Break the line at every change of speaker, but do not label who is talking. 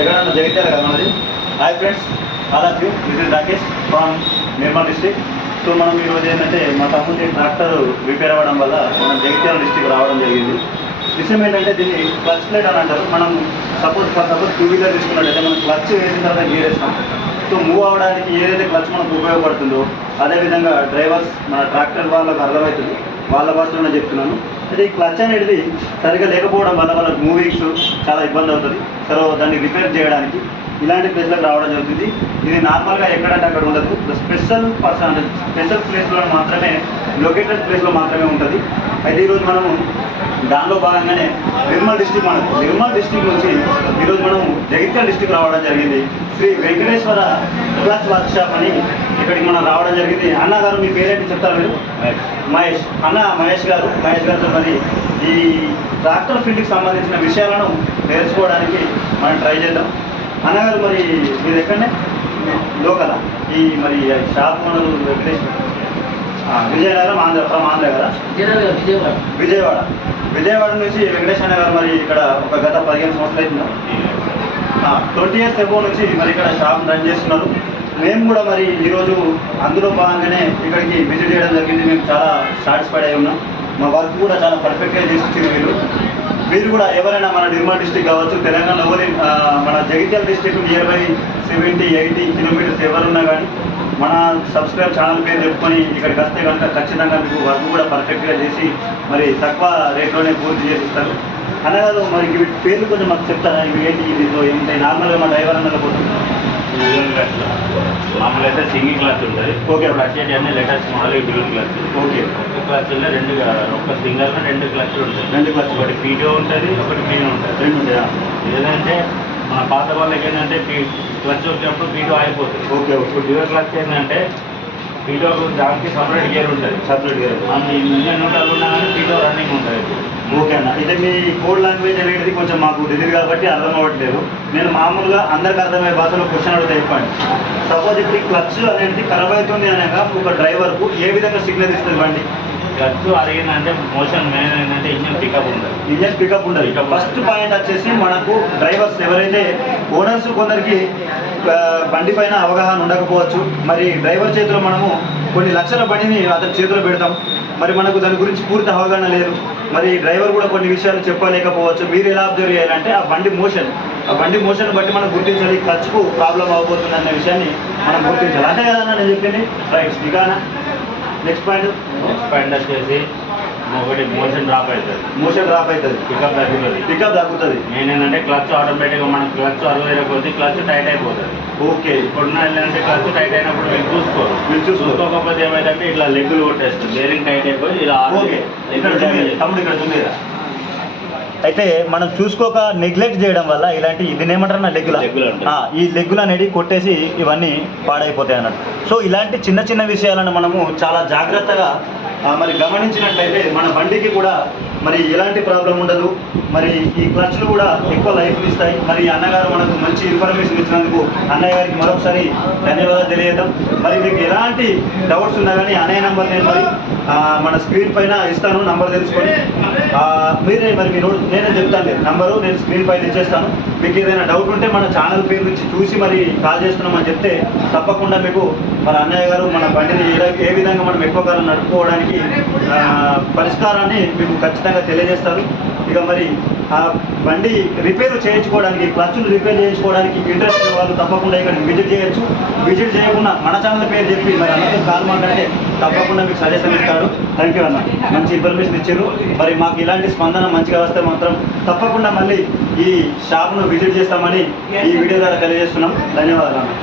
ఎక్కడన్నా జగిత్యాల కదా మనది? Hi friends all of you this is Rakesh from Nirmal district so మనం ఈరోజు ఏంటంటే మా తమ్ముడి ట్రాక్టర్ రిపేర్ అవ్వడం వల్ల మనం జగిత్యాల డిస్ట్రిక్ట్ రావడం జరిగింది. విషయం ఏంటంటే దీన్ని క్లచ్ ప్లేట్ అని అంటారు. మనం suppose for suppose two wheeler తీసుకున్నట్టయితే మనం క్లచ్ వేసిన తర్వాత గేర్ వేస్తాం సో మూవ్ అవ్వడానికి ఏదైతే క్లచ్ మనకు ఉపయోగపడుతుందో అదేవిధంగా డ్రైవర్స్ మన ట్రాక్టర్ వాళ్ళకు అర్థమవుతుంది. వాళ్ళ భాషలోనే చెప్తున్నాను. అయితే ఈ క్లచ్ అనేది సరిగా లేకపోవడం వల్ల వాళ్ళకి మూవింగ్స్ చాలా ఇబ్బంది అవుతుంది. సో దాన్ని రిపేర్ చేయడానికి ఇలాంటి ప్లేస్లకు రావడం జరుగుతుంది. ఇది నార్మల్గా ఎక్కడంటే అక్కడ ఉండదు. స్పెషల్ పర్సన్ స్పెషల్ ప్లేస్లో మాత్రమే లొకేటెడ్ ప్లేస్లో మాత్రమే ఉంటుంది. అయితే ఈరోజు మనము దానిలో భాగంగానే నిర్మల్ డిస్టిక్ మనకు నిర్మల్ డిస్టిక్ నుంచి ఈరోజు మనం జగిత్యాల డిస్టిక్ రావడం జరిగింది. Sri Venkateshwara clutch workshop అని ఇక్కడికి మనం రావడం జరిగింది. అన్న గారు మీ పేరేంటి చెప్తారు మీరు? మహేష్. అన్న మహేష్ గారు మహేష్ గారితో మరి ఈ ట్రాక్టర్ ఫీల్డ్కి సంబంధించిన విషయాలను నేర్చుకోవడానికి మనం ట్రై చేద్దాం. అన్నగారు మరి మీరు ఎక్కడనే? లోకల్. ఈ మరి షాప్ మనరు వెంకటేష్. ఆ, విజయనగరం ఆంధ్ర ఫ్రమ్ ఆంధ్ర కదా
విజయనగరం విజయవాడ.
విజయవాడ. విజయవాడ నుంచి వెంకటేష్ అన్న గారు మరి ఇక్కడ ఒక గత పదిహేను సంవత్సరాలు ట్వంటీ ఇయర్స్ ఎబో నుంచి మరి ఇక్కడ షాప్ రన్ చేస్తున్నారు. మేము కూడా మరి ఈరోజు అందులో భాగంగానే ఇక్కడికి విజిట్ చేయడం జరిగింది. మేము చాలా సాటిస్ఫైడ్ అయి ఉన్నాం. మా వర్క్ కూడా చాలా పర్ఫెక్ట్గా చేసి ఇచ్చింది వీళ్ళు. మీరు కూడా ఎవరైనా మన నిర్మల్ డిస్టిక్ కావచ్చు తెలంగాణలో మన Jagtial district nearby seventy eighty kilometres ఎవరున్నా కానీ మన సబ్స్క్రైబ్ ఛానల్ పేరు చెప్పుకొని ఇక్కడికి వస్తే కనుక ఖచ్చితంగా మీకు వర్క్ కూడా పర్ఫెక్ట్గా చేసి మరి తక్కువ రేట్లోనే పూర్తి చేసి ఇస్తారు మరి వీటి పేర్లు కొంచెం మాకు చెప్తారా? ఇవి ఏంటి? దీంట్లో ఏముంటాయి నార్మల్గా మా డ్రైవర్ అన్నల కోసం.
డ్యూయల్ క్లచ్ మామూలు అయితే సింగిల్ క్లచ్ ఉంటుంది.
ఓకే.
ఇప్పుడు వచ్చేటి అన్ని latest model dual clutch
okay.
ఒక క్లచ్ ఉంటే రెండు ఒక సింగల్ రెండు క్లచ్లు ఉంటాయి.
రెండు క్లచ్
ఒకటి పీడియో ఉంటుంది ఒకటి పీడియో ఉంటుంది.
రెండు ఉంటాయా
ఏదంటే మన పాత వాళ్ళకి ఏంటంటే పీ- క్లచ్ వచ్చినప్పుడు పీడియో అయిపోతుంది
ఓకే
ఇప్పుడు డ్యూయల్ క్లచ్ ఏంటంటే పీడియో దానికి సపరేట్ గేర్ ఉంటుంది.
సపరేట్ గారు
మనం ఇంజన్ ఉన్నా కానీ పీడియో రన్నింగ్ ఉంటుంది.
ఓకే అన్న. అయితే మీ కోడ్ లాంగ్వేజ్ అనేది కొంచెం మాకు తెలియదు కాబట్టి అర్థం అవ్వట్లేదు. నేను మామూలుగా అందరికి అర్థమయ్యే భాషలో క్వశ్చన్ అడుగుతా చెప్పండి. సపోజ్ ఇప్పుడు క్లచ్ అనేది ఖరాబ్ అవుతుంది అనగా ఒక డ్రైవర్కు ఏ విధంగా సిగ్నల్ ఇస్తుంది బండి?
క్లచ్ అరిగిందంటే మోషన్ మెయిన్ ఏంటంటే ఇంజన్ పికప్ ఉంటుంది
ఇంజన్ పికప్ ఉండదు. ఫస్ట్ పాయింట్ వచ్చేసి మనకు డ్రైవర్స్ ఎవరైతే ఓనర్స్ కొందరికి బండి పైన అవగాహన ఉండకపోవచ్చు. మరి డ్రైవర్ చేతిలో మనము కొన్ని లక్షల బండిని అతని చేతిలో పెడతాం. మరి మనకు దాని గురించి పూర్తి అవగాహన లేదు. మరి డ్రైవర్ కూడా కొన్ని విషయాలు చెప్పలేకపోవచ్చు. మీరు ఎలా అబ్జర్వ్ చేయాలంటే ఆ బండి మోషన్. ఆ బండి మోషన్ బట్టి మనం గుర్తించాలి. క్లచ్కు ప్రాబ్లం అవబోతుంది అన్న విషయాన్ని మనం గుర్తించాలి. అంతే కదా నేను చెప్పింది? రైట్ ఇకానా నెక్స్ట్ పాయింట్
నెక్స్ట్ పాయింట్ వచ్చేసి ఒకటి మోషన్ డ్రాప్ అవుతుంది.
మోషన్ డ్రాప్ అవుతుంది.
పికప్ తగ్గుతుంది.
పికప్ తగ్గుతుంది.
మెయిన్ ఏంటంటే క్లచ్ ఆటోమేటిక్గా మన క్లచ్ అరవై కొద్ది క్లచ్ టైట్ అయిపోతుంది.
ఓకే.
ఇప్పుడున్న ఏంటంటే క్లచ్ టైట్ అయినప్పుడు వీళ్ళు చూసుకోరు.
వీళ్ళు చూసుకోరు.
చూసుకోకపోతే ఏమైందంటే ఇట్లా లెగ్గులు కొట్టేస్తుంది. బేరింగ్ టైట్ అయిపోయి ఇలా
ఓకే. ఇక్కడ తమ్ముడు ఇక్కడ చూడలేదా అయితే మనం చూసుకోక నెగ్లెక్ట్ చేయడం వల్ల ఇలాంటి ఇది ఏమంటారు నా లెగ్గుల ఈ లెగ్గులు అనేది కొట్టేసి ఇవన్నీ పాడైపోతాయి అన్నట్టు. సో ఇలాంటి చిన్న చిన్న విషయాలను మనము చాలా జాగ్రత్తగా మరి గమనించినట్లయితే మన బండికి కూడా మరి ఎలాంటి ప్రాబ్లం ఉండదు. మరి ఈ క్లచ్లు కూడా ఎక్కువ లైఫ్ ఇస్తాయి. మరి ఈ అన్నగారు మనకు మంచి ఇన్ఫర్మేషన్ ఇచ్చినందుకు అన్నయ్య గారికి మరొకసారి ధన్యవాదాలు తెలియజేద్దాం. మరి మీకు ఎలాంటి డౌట్స్ ఉన్నా కానీ అన్నయ్య నెంబర్ నేను మరి మన స్క్రీన్ పైన ఇస్తాను నంబర్ తెలుసుకొని. మీరే మరి మీరు నేనే చెప్తాను నంబరు నేను స్క్రీన్ పైన ఇచ్చేస్తాను. మీకు ఏదైనా డౌట్ ఉంటే మన ఛానల్ పేరు నుంచి చూసి మరి కాల్ చేస్తున్నామని చెప్తే తప్పకుండా మీకు మన అన్నయ్య గారు మన బండిని ఏ- విధంగా మనం ఎక్కువ కాలం నడుపుకోవడానికి పరిష్కారాన్ని మీకు ఖచ్చితంగా తెలియజేస్తారు. ఇక మరి ఆ బండి రిపేర్ చేయించుకోవడానికి క్లచ్లు రిపేర్ చేయించుకోవడానికి ఇంట్రెస్ట్ వాళ్ళు తప్పకుండా ఇక్కడ విజిట్ చేయొచ్చు. విజిట్ చేయకుండా మన ఛానల్ పేరు చెప్పి మరి అందరికీ కాల్ మాట్లాడితే తప్పకుండా మీకు సజెషన్ ఇస్తాడు థ్యాంక్ యూ అన్న. మంచి ఇన్ఫర్మేషన్ ఇచ్చారు. మరి మాకు ఇలాంటి స్పందన మంచిగా వస్తే మాత్రం తప్పకుండా మళ్ళీ ఈ షాప్ను విజిట్ చేస్తామని ఈ వీడియో ద్వారా తెలియజేస్తున్నాం. ధన్యవాదాలు అన్న.